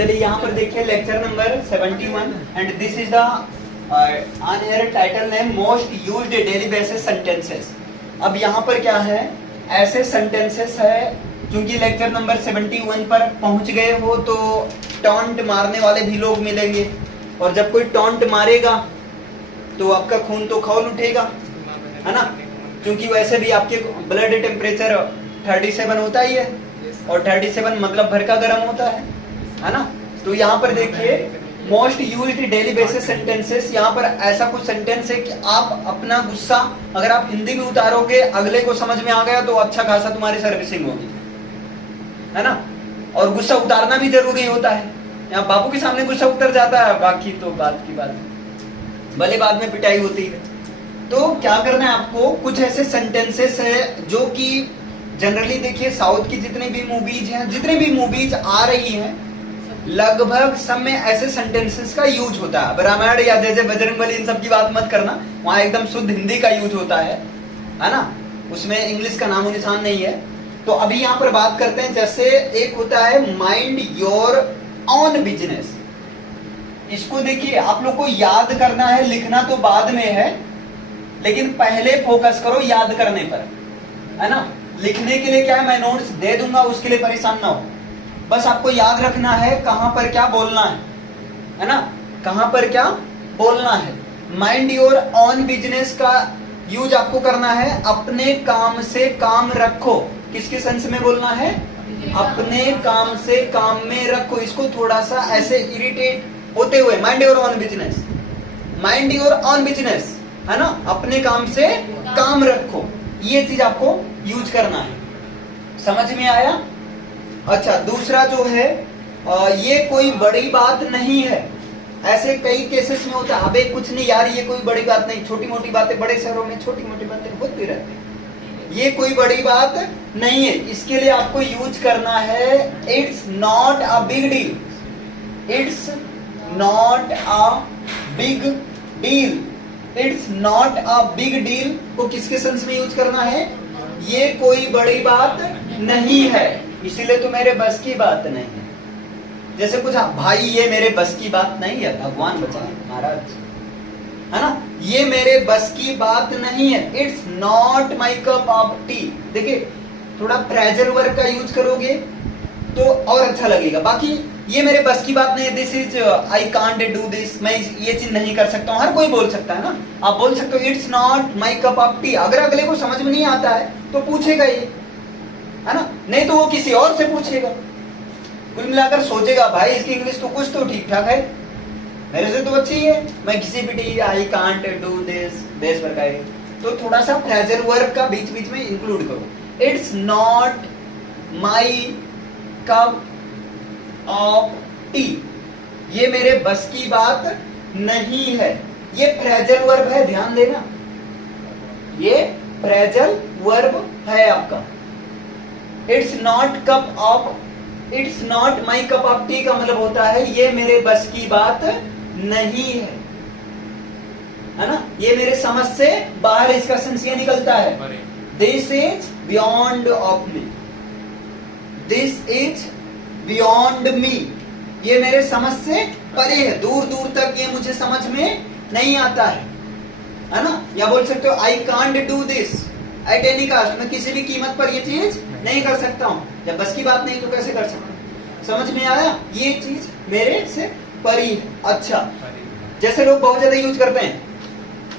चलिए यहाँ पर देखिए lecture number 71 and this is the on air title name most used daily basis sentences. अब यहाँ पर क्या है, ऐसे सेंटेंसेस है क्योंकि लेक्चर नंबर 71 पर पहुंच गए हो तो टॉन्ट मारने वाले भी लोग मिलेंगे, और जब कोई टॉन्ट मारेगा तो आपका खून तो खौल उठेगा, है ना, क्योंकि वैसे भी आपके ब्लड टेम्परेचर 37 होता ही है और 37 मतलब भर का गर्म होता है ना। तो यहाँ पर देखिए most used daily basis sentences, यहाँ पर ऐसा कुछ सेंटेंस है कि आप अपना गुस्सा अगर आप हिंदी में उतारोगे अगले को समझ में आ गया तो अच्छा खासा तुम्हारी सर्विसिंग होगी, है ना। और गुस्सा उतारना भी जरूरी होता है, यहाँ बापू के सामने गुस्सा उतर जाता है, बाकी तो बात की बात है, भले बाद में पिटाई होती है। तो क्या करना है आपको, कुछ ऐसे सेंटेंसेस है जो कि जनरली देखिए साउथ की जितनी भी मूवीज हैं, जितनी भी मूवीज आ रही हैं, लगभग सब में ऐसे सेंटेंसेस का यूज होता है। रामायण या जैसे बजरंगबली इन सब की बात मत करना, वहां एकदम शुद्ध हिंदी का यूज होता है ना, उसमें इंग्लिश का नामो निशान नहीं है। तो अभी यहाँ पर बात करते हैं, जैसे एक होता है माइंड योर ऑन बिजनेस। इसको देखिए आप लोग को याद करना है, लिखना तो बाद में है, लेकिन पहले फोकस करो याद करने पर, है ना। लिखने के लिए क्या है, मैं नोट्स दे दूंगा, उसके लिए परेशान ना हो, बस आपको याद रखना है कहां पर क्या बोलना है ना, कहां पर क्या बोलना है। माइंड योर ऑन बिजनेस का यूज आपको करना है, अपने काम से काम रखो। किसके सेंस में बोलना है, अपने काम से काम में रखो। इसको थोड़ा सा ऐसे इरिटेट होते हुए, mind your own business, mind your own business, है ना, अपने काम से काम रखो, ये चीज आपको यूज करना है। समझ में आया। अच्छा, दूसरा जो है ये कोई बड़ी बात नहीं है। ऐसे कई केसेस में होता है, अबे कुछ नहीं यार, ये कोई बड़ी बात नहीं, छोटी मोटी बातें, बड़े शहरों में छोटी मोटी बातें होती रहती है, ये कोई बड़ी बात नहीं है। इसके लिए आपको यूज करना है it's not a big deal, it's not a big deal, it's not a big deal को किसके सेंस में यूज करना है, ये कोई बड़ी बात नहीं है, इसीलिए तो मेरे बस की बात नहीं है। जैसे कुछ भाई ये मेरे बस की बात नहीं है, भगवान बचाए महाराज, है ना, ये मेरे बस की बात नहीं है, it's not my cup of T. देखिए थोड़ा फ्रेजल वर्ब का यूज करोगे तो और अच्छा लगेगा। बाकी ये मेरे बस की बात नहीं है, this is I can't do this, मैं ये चीज नहीं कर सकता हूँ, हर कोई बोल सकता है ना। आप बोल सकते हो it's not my cup of T, अगर अगले को समझ में नहीं आता है तो पूछेगा ये, है ना, नहीं तो वो किसी और से पूछेगा। कुल मिलाकर सोचेगा भाई इसकी इंग्लिश तो कुछ तो ठीक ठाक है, मेरे से तो अच्छी है, मैं किसी भी T I can't do this base पर का, तो थोड़ा सा फ्रेजल वर्ब का बीच बीच में इंक्लूड करो। It's not my cup of T, ये मेरे बस की बात नहीं है, ये फ्रेजल वर्ब है, ध्यान देना, ये फ्रेजल वर्ब है आपका। It's not cup of, it's not my cup of T का मतलब होता है ये मेरे बस की बात नहीं है ना, ये मेरे समझ से बाहर, इसका सेंस ये निकलता है, this is beyond of me, this is beyond me, ये मेरे समझ से परे है, दूर दूर तक ये मुझे समझ में नहीं आता है ना। या बोल सकते हो आई can't do this at any caste, मैं किसी भी कीमत पर ये चीज नहीं कर सकता हूँ, जब बस की बात नहीं तो कैसे कर सकता हूँ। समझ में आया, ये चीज मेरे से परी है। अच्छा, जैसे लोग बहुत ज्यादा यूज करते हैं,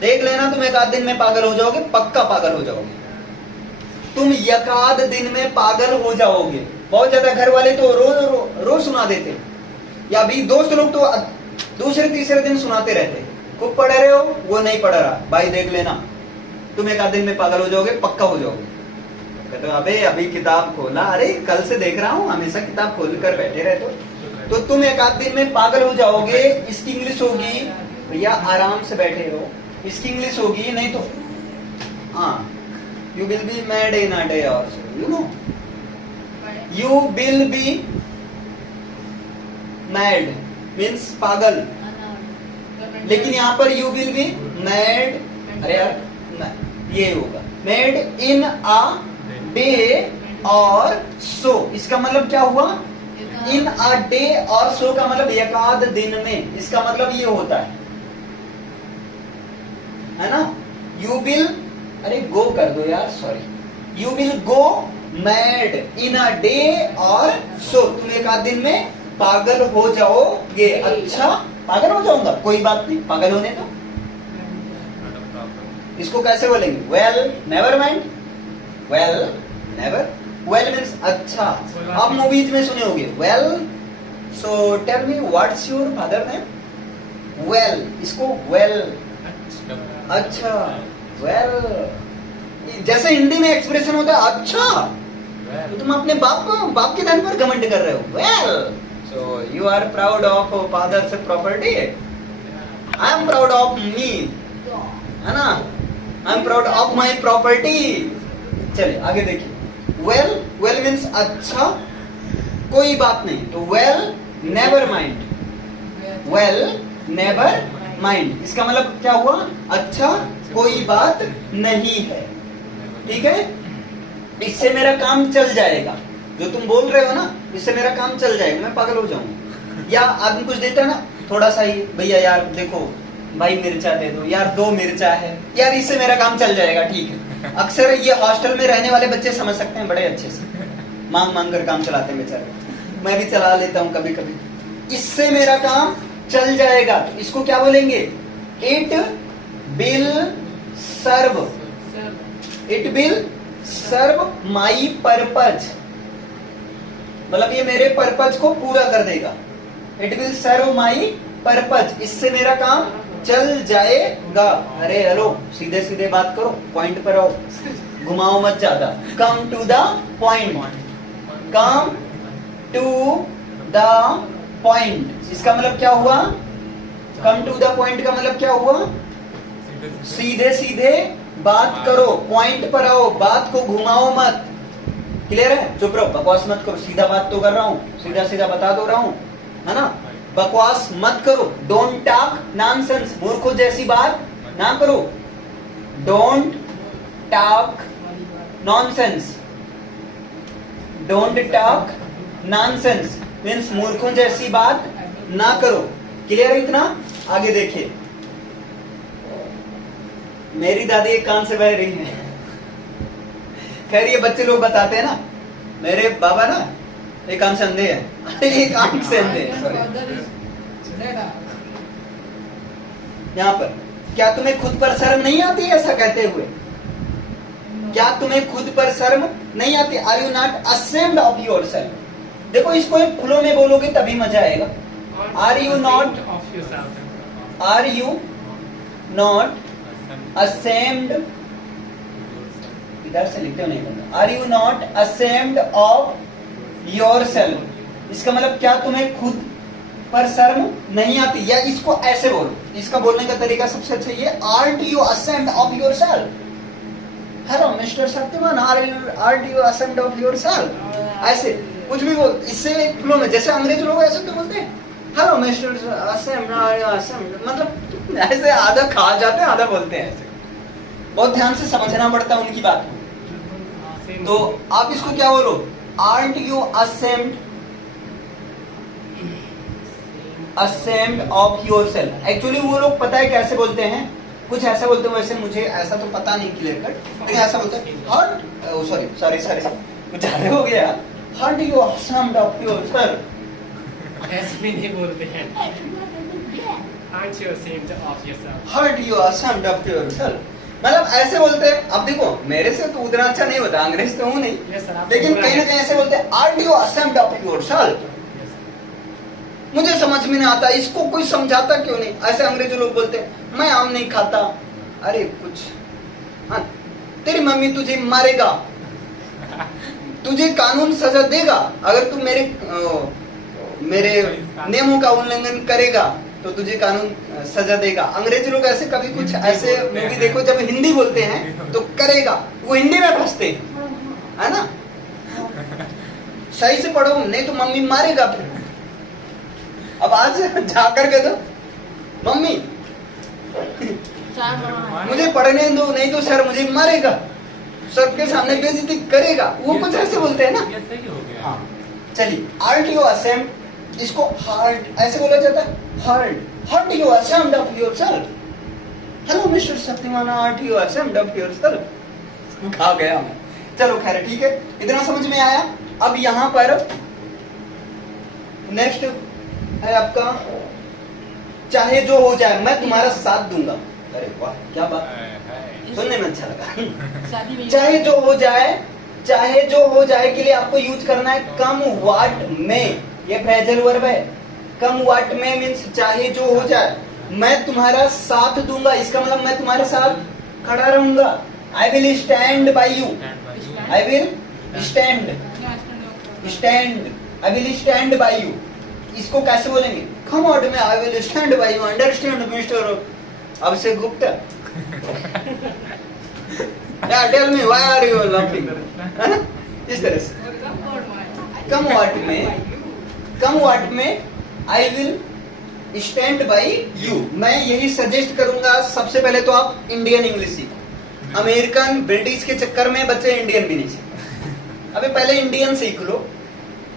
देख लेना तुम एक आध दिन में पागल हो जाओगे, पक्का पागल हो जाओगे, तुम एकाध दिन में पागल हो जाओगे। बहुत ज्यादा घर वाले तो रोज सुना देते, या अभी दोस्त लोग तो दूसरे तीसरे दिन सुनाते रहते, खूब पढ़ रहे हो, वो नहीं पढ़ रहा, भाई देख लेना तुम एक आध दिन में पागल हो जाओगे, पक्का हो जाओगे। कहते हो अबे अभी किताब खोला, अरे कल से देख रहा हूँ, हमेशा किताब खोल कर बैठे रहते हो, तो तुम एक आध दिन में पागल हो जाओगे। इसकी इंग्लिश होगी, भैया आराम से बैठे हो, इसकी इंग्लिश होगी, नहीं तो हाँ, you will be mad in a day also, you know, you will be mad means पागल, लेकिन यहाँ पर you will be mad, अरे यार ये होगा mad in a day और so, इसका मतलब क्या हुआ, इन अ डे और सो का मतलब एक आध दिन में, इसका मतलब ये होता है ना। यू विल, अरे गो कर दो यार, sorry, you will go mad in a day or सो, तुम एक आध दिन में पागल हो जाओगे। अच्छा, पागल हो जाऊंगा, कोई बात नहीं, पागल होने दो। इसको कैसे बोलेंगे? Well never mind, well never, well means अच्छा। आप मूवीज में सुने होंगे well, so tell me what's your father name, well, इसको वेल, अच्छा, वेल। जैसे हिंदी में एक्सप्रेशन होता है अच्छा, तो तुम अपने बाप के धन पर घमंड कर रहे हो। Well, so you are proud of fathers property, I am proud of me, है ना, I am proud of my property. चलिए आगे देखिए। वेल, वेल मीन्स अच्छा, कोई बात नहीं, तो well never mind, well never mind, इसका मतलब क्या हुआ? अच्छा, कोई बात नहीं है, ठीक है, इससे मेरा काम चल जाएगा। जो तुम बोल रहे हो ना, इससे मेरा काम चल जाएगा, मैं पागल हो जाऊंगा। या आदमी कुछ देता है ना, थोड़ा सा ही, भैया यार देखो भाई मिर्चा दे दो यार, 2 मिर्चा है यार, इससे मेरा काम चल जाएगा, ठीक है। अक्सर ये हॉस्टल में रहने वाले बच्चे समझ सकते हैं बड़े अच्छे से, मांग मांग कर काम चलाते हैं बेचारे, मैं भी चला लेता हूँ कभी कभी। इससे मेरा काम चल जाएगा, तो इसको क्या बोलेंगे? It will serve, it will serve my purpose, मतलब ये मेरे पर्पज को पूरा कर देगा। It will serve my purpose, इससे मेरा काम चल जाएगा। अरे हेलो, सीधे सीधे बात करो, पॉइंट पर आओ, घुमाओ मत ज्यादा। Come to the point, come to the point, इसका मतलब क्या हुआ? कम टू द पॉइंट का मतलब क्या हुआ? सीधे सीधे बात करो, पॉइंट पर आओ, बात को घुमाओ मत। क्लियर है? चुप रहो, बकवास मत करो, सीधा बात तो कर रहा हूँ, सीधा सीधा बता दो रहा हूँ, है ना। बकवास मत करो, डोंट टॉक नॉनसेंस, मूर्खों जैसी बात ना करो। Don't talk nonsense, don't talk nonsense means मूर्खों जैसी बात ना करो। क्लियर है इतना? आगे देखिए, मेरी दादी एक कान से बह रही है। खैर ये बच्चे लोग बताते हैं ना, मेरे बाबा ना एक कान से अंधे हैं, एक आंख से अंधे हैं, सॉरी। यहाँ पर, क्या तुम्हें खुद पर शर्म नहीं आती ऐसा कहते हुए? क्या तुम्हें खुद पर शर्म नहीं आती? Are you not ashamed of yourself? देखो इसको एक फ्लो में बोलोगे तभी मजा आएगा। Are you not, are you not ashamed, इधर से लिखते हो नहीं बनता। Are you not ashamed of yourself, इसका मतलब क्या तुम्हें खुद पर शर्म नहीं आती? या इसको ऐसे बोलो, इसका बोलने का तरीका सबसे अच्छा ये, art you ashamed of your self? Hello mister Shaktimaan, art you ashamed of your self? ऐसे कुछ भी बोल, इससे फ्लो में, जैसे अंग्रेज लोग ऐसे तो बोलते हैं, हेलो मिस्टर असेम्ड, मतलब ऐसे आधा खा जाते हैं आधा बोलते हैं ऐसे। बहुत ध्यान से समझना पड़ता है उनकी बात को। तो आप इसको क्या बोलो? Art you ashamed, ashamed of your self. Actually वो लोग पता है कैसे बोलते हैं, कुछ ऐसा बोलते हैं, वैसे मुझे ऐसा तो पता नहीं क्लियर कट, लेकिन ऐसा बोलते हैं हार्ट, सॉरी कुछ ज्यादा हो गया, heart you ashamed of your self. ऐसे भी नहीं बोलते हैं, aren't you ashamed of yourself? Heart you ashamed of your self, मतलब ऐसे बोलते हैं। अब देखो मेरे से तो उतना अच्छा नहीं होता, अंग्रेज तो हूँ नहीं, Yes, sir, लेकिन कहीं ना कहीं ऐसे बोलते हैं, art you ashamed of your self. मुझे समझ में नहीं आता, इसको कोई समझाता क्यों नहीं? ऐसे अंग्रेजी लोग बोलते हैं, मैं आम नहीं खाता, अरे कुछ, हाँ, तेरी मम्मी तुझे मारेगा, तुझे कानून सजा देगा अगर तू मेरे नियमों का उल्लंघन करेगा, तो तुझे कानून सजा देगा। अंग्रेजी लोग ऐसे कभी कुछ ऐसे मूवी देखो, जब हिंदी बोलते हैं तो करेगा, वो हिंदी में फंसते है ना। सही से पढ़ो, नहीं तो मम्मी मारेगा फिर। अब आज जाकर के तो मम्मी मुझे पढ़ने दो, नहीं तो सर मुझे मारेगा, सबके सामने बेइज्जती करेगा, वो कुछ ऐसे बोलते हैं ना। सही हो गया। हाँ, चलिए, आर्ट यू असेम्ड, इसको हार्ट ऐसे बोला जाता है, heart you ashamed of yourself. Hello mister Shaktimaan, art you ashamed of yourself. खा गया मैं। चलो खैर ठीक है, इतना समझ में आया। अब यहां पर नेक्स्ट है आपका, चाहे जो हो जाए मैं तुम्हारा साथ दूंगा। अरे वाह क्या बात, सुनने में अच्छा लगा। चाहे जो हो जाए, चाहे जो हो जाए के लिए आपको यूज करना है कम वाट में, ये फ्रेजल वर्ब है। कम वाट में मीन्स चाहे जो हो जाए मैं तुम्हारा साथ दूंगा, इसका मतलब मैं तुम्हारे साथ खड़ा रहूंगा। I will stand by you, I will stand, I will stand by you. इसको कैसे बोलेंगे? कम आउट में I will stand by you, understand mister Abhishek Gupta. Tell me why are you laughing, है ना? इस तरह से कम वाट में I will stand by you. मैं यही सजेस्ट करूंगा, सबसे पहले तो आप इंडियन इंग्लिश सीखो। अमेरिकन ब्रिटिश के चक्कर में बच्चे इंडियन भी नहीं सीखते। अभी पहले इंडियन सीख लो,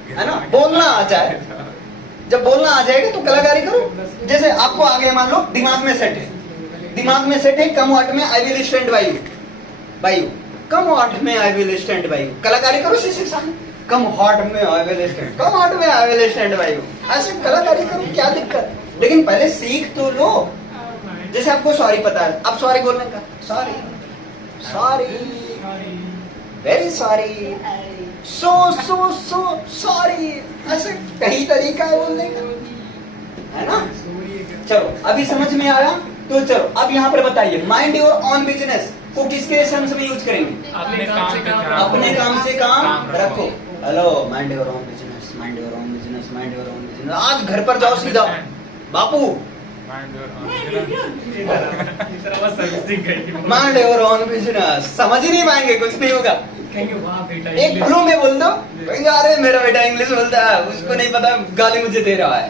है ना? बोलना आ जाए, जब बोलना आ जाएगा तो कलाकारी करो। जैसे आपको आ गया, मान लो दिमाग में सेट है, कम वाट में I will stand by you, come what may I will stand by you. कलाकारी करो शीशे के सामने, come what may I will stand, come what may I will stand by you. ऐसे कलाकारी करो, क्या दिक्कत? लेकिन पहले सीख तो लो। जैसे आपको सॉरी पता है, आप सॉरी बोलने का, sorry very sorry, so sorry, ऐसे कई तरीका है बोलने का, है ना? चलो अभी समझ में आया। तो चलो अब यहाँ पर बताइए, माइंड योर ऑन बिजनेस को किसके सेंस में यूज करेंगे? अपने काम से काम रखो। Hello, mind your own business, mind your own business, mind your own business. आज घर पर जाओ सीधा, बापू माइंड योर ऑन बिजनेस, समझ ही नहीं पाएंगे, कुछ नहीं होगा। एक फ्लो में बोल दो, अरे मेरा बेटा इंग्लिश बोलता है, उसको नहीं पता गाली मुझे दे रहा है।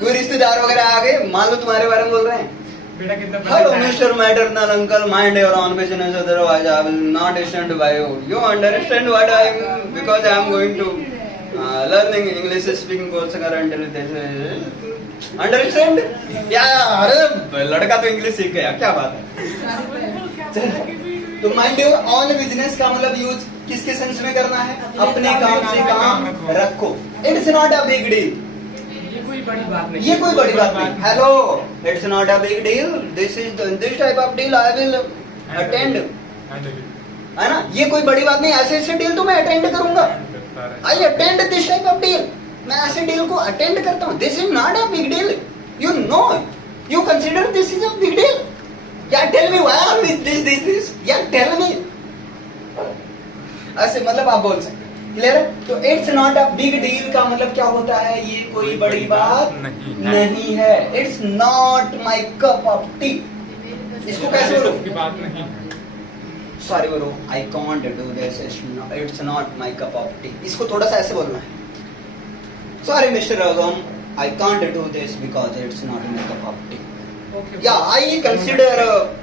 कोई रिश्तेदार वगैरह आ गए, मान लो तुम्हारे बारे में बोल रहे हैं, hello mister maternal uncle, mind your own business, otherwise I will not stand by you. You understand what I am, because I am going to learning English speaking course under this, understand? या अरे लड़का तो English सीख गया, क्या बात है। तो माइंड योर ऑन बिजनेस का मतलब यूज किसके सेंस में करना है? अपने काम से काम रखो। It's not a big deal, ये कोई बड़ी बात नहीं। Hello, it's not a big deal, this type of deal I will attend, है ना? ये कोई बड़ी बात नहीं, ऐसे डील तो मैं अटेंड करूंगा। I attend this type of deal, मैं ऐसे डील को अटेंड करता हूँ। This is not a big deal, you know, you consider this is a big deal. Yeah tell me why are this, yeah tell me, ऐसे मतलब आप बोल सकते। क्लियर है? तो it's not a big deal का मतलब क्या होता है? ये कोई बड़ी बात नहीं है। It's not my cup of tea. इसको कैसे बोलो? सॉरी बोलो, I can't do this, it's not my cup of tea. इसको थोड़ा सा ऐसे बोलना है, sorry mister Raghum, I can't do this because it's not my cup of tea. Yeah, I consider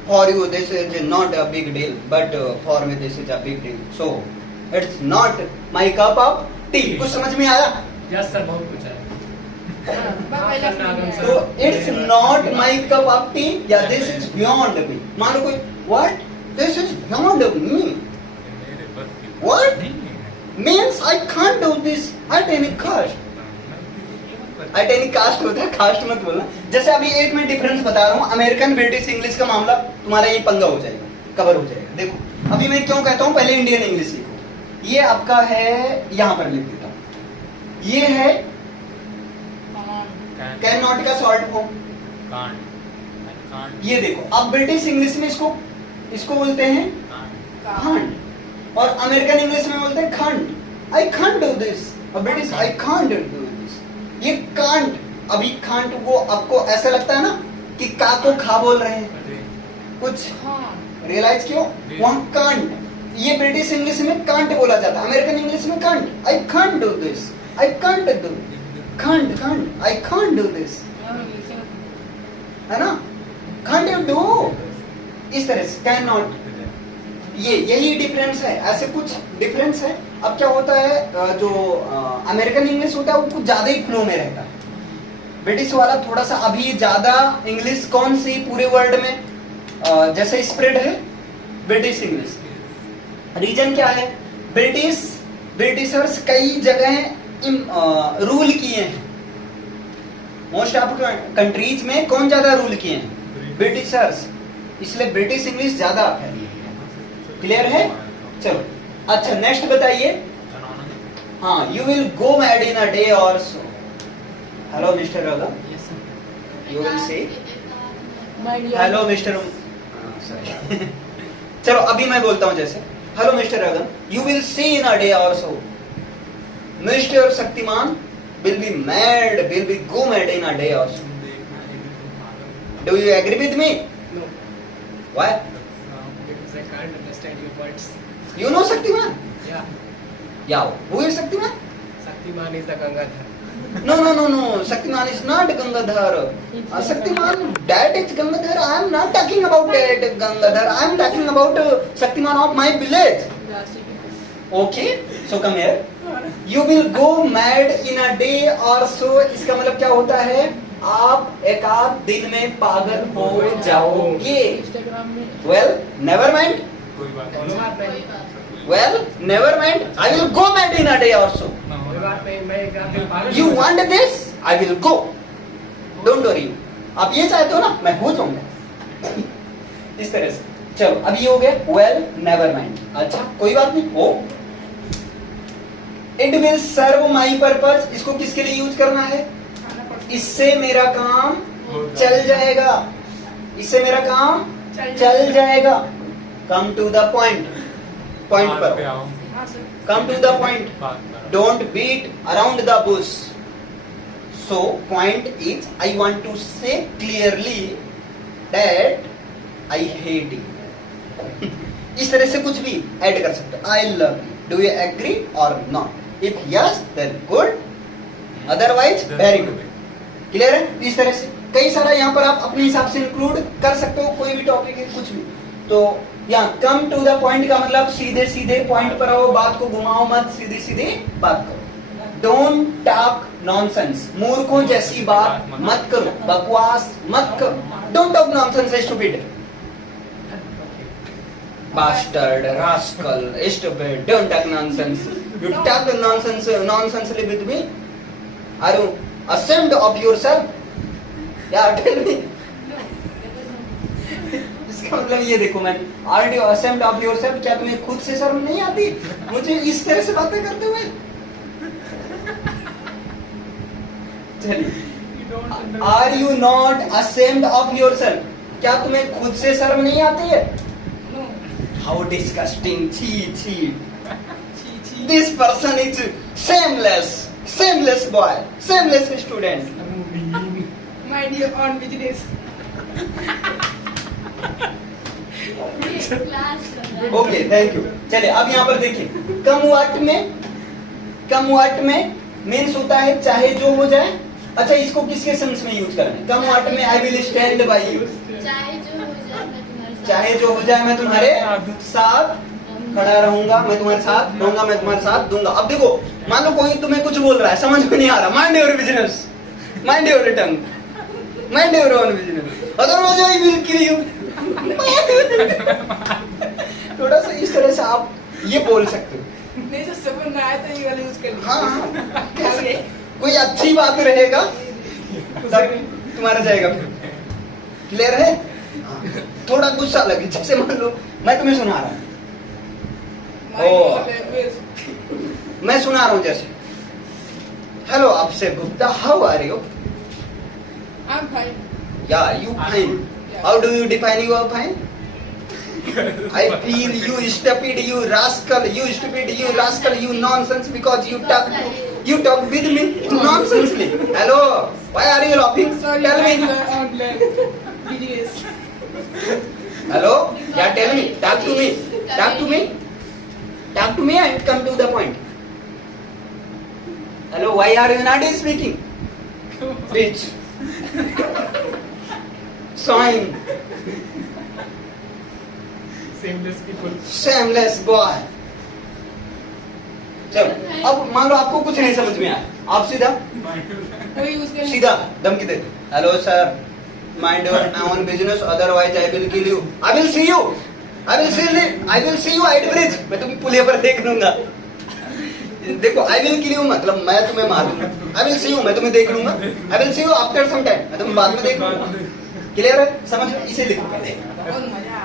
for you this is not a big deal, but for me this is a big deal. So it's not my cup of tea. कुछ समझ में आया? Yes sir, बहुत कुछ है। तो it's not my cup of tea, या this is beyond me. मान लो कोई, what? This is beyond me. What? Means I can't do this at any cost. At any caste होता है, कास्ट मत बोलना। जैसे अभी एक मैं डिफरेंस बता रहा हूँ, अमेरिकन ब्रिटिश इंग्लिश का मामला तुम्हारा ये पंगा हो जाएगा, कवर हो जाएगा। देखो अभी मैं क्यों कहता हूँ पहले इंडियन इंग्लिश सीखो। ये आपका है, यहाँ पर लिख देता हूँ, ये है कैन नॉट का शॉर्ट फॉर्म। ये देखो, अब ब्रिटिश इंग्लिश में इसको बोलते हैं कांट, और अमेरिकन इंग्लिश में बोलते हैं खंड। आई कांट डू दिस, और British I can't do this. ये कांट, अभी कांट वो आपको ऐसा लगता है ना कि का को खा बोल रहे हैं, कुछ रियलाइज क्यों? वहां कांट, ये ब्रिटिश इंग्लिश में कांट बोला जाता है, अमेरिकन इंग्लिश में can't. I can't do this, I can't do, can't, I can't do this, है ना? कांट यू डू, इस तरह से कैन नॉट। ये यही डिफरेंस है, ऐसे कुछ डिफरेंस है। अब क्या होता है, जो अमेरिकन इंग्लिश होता है वो कुछ ज्यादा ही फ्लो में रहता है, ब्रिटिश वाला थोड़ा सा अभी ज्यादा। इंग्लिश कौन सी पूरे वर्ल्ड में जैसे स्प्रेड है, ब्रिटिश इंग्लिश। रीजन क्या है, ब्रिटिशर्स कई जगह रूल किए हैं। मोस्ट ऑफ कंट्रीज में कौन ज्यादा रूल किए हैं, ब्रिटिशर्स, इसलिए ब्रिटिश इंग्लिश ज्यादा फैली है। क्लियर है? चलो अच्छा नेक्स्ट बताइए। हाँ, you will go mad in a day or so. Hello mister Raghav, Yes, sir. You will say hello mister, sorry चलो अभी मैं बोलता हूँ जैसे, hello mister Raghav, you will see in a day or so mister Shaktiman will be mad, will be go mad in a day or so. Do you agree with me? No, Why? because I can't understand your words. You know Shaktiman? Yeah, Yeah. Who is Shaktiman? Shaktiman is the Gangadhar. No. Shaktiman is not Gangadhar. Shaktiman, that is Gangadhar. I am not talking about that Gangadhar. I am talking about Shaktiman of my village. Okay. So come here. You will go mad in a day or so. इसका मतलब क्या होता है, आप एक आध दिन में पागल हो जाओगे। Well, never mind. कोई बात नहीं, Well, never mind. I will go mad in a day or so. कोई बात नहीं, मैं एक आध दिन पागल You हो जाऊंगा। want this? I will go. Don't worry. आप ये चाहते हो ना, मैं हो जाऊंगा इस तरह से। चलो अब ये हो गया well, never mind। अच्छा कोई बात नहीं, हो। It will serve my purpose, इसको किसके लिए यूज करना है, इससे मेरा काम चल जाएगा, इससे मेरा काम चल जाएगा। Come to the point, point पर come to the point, don't beat around the bush. So point is, I want to say clearly that I hate you। इस तरह से कुछ भी ऐड कर सकते हो, I love you, do you agree or not? If yes, then good, otherwise very good। Clear है? इस तरह से कई सारा यहाँ पर आप अपने हिसाब से इंक्लूड कर सकते हो, कोई भी टॉपिक है कुछ भी। तो यहाँ कम टू द पॉइंट का मतलब सीधे सीधे पॉइंट पर आओ, बात को घुमाओ मत, सीधे सीधे बात करो। डोंट टॉक नॉनसेंस, मूर्खों जैसी बात मत करो, बकवास मत करो। Don't talk nonsense stupid, bastard, rascal, stupid, don't talk nonsense. You talk nonsensely with me? Are you ashamed of yourself? Yeah, tell me. इसका मतलब ये देखो, मैं are you ashamed of yourself, क्या तुम्हें खुद से शर्म नहीं आती मुझे इस तरह से बातें करते हुए? चलिए, are you not ashamed of yourself, क्या तुम्हें खुद से शर्म नहीं आती है? How disgusting! Chee. This person is shameless boy, shameless student. Mind your own business. Okay, thank you. चलिए अब यहाँ पर देखिए, कम वाट में मीन्स होता है चाहे जो हो जाए। अच्छा इसको किसके सेंस में यूज करना है? कम वाट में I will stand by you, चाहे जो हो जाए मैं तुम्हारे साथ खड़ा रहूंगा, मैं तुम्हारे साथ रहूंगा, मैं तुम्हारे साथ दूंगा। अब देखो, मान लो कोई तुम्हें कुछ बोल रहा है, समझ में नहीं आ रहा, mind your business, mind your tongue, mind your own business, otherwise I will kill you. थोड़ा सा इस तरह से आप ये बोल सकते हो। नहीं तो समझ ना आए तो ये वाला यूज कर लो। हाँ, कोई अच्छी बात रहेगा तब तुम्हारा जाएगा फिर। क्लियर है? थोड़ा गुस्सा लगे, जैसे मान लो मैं तुम्हें सुना रहा हूँ, मैं सुना रहा हूँ जैसे, हेलो आपसे Gupta, how are you? I'm fine. या you fine, how do you define your fine? I feel you stupid, you rascal, you stupid, you rascal, you nonsense, because you talk with me nonsensely. Hello, why are you laughing? Sorry, Tell mind me. your own business. Hello, yeah, tell me, talk to me and come to the point. Hello, why are you not speaking? Bitch. Swine. Shameless people. Shameless boy. चलो अब मान लो आपको कुछ नहीं समझ में आया, आप सीधा कोई यूज कर सीधा धमकी दे, hello sir, mind your own business otherwise I will kill you, I will see you, I will see you at bridge, मैं तुम्हें पुलिया पर देख लूंगा। देखो आई विल किल यू मतलब मैं तुम्हें मार दूंगा, आई विल सी यू मैं तुम्हें देख लूंगा, I will see you after some time मैं तुम्हें बाद में देख लूंगा। क्लियर है, समझ में? इसे लिखो पहले। बहुत मजा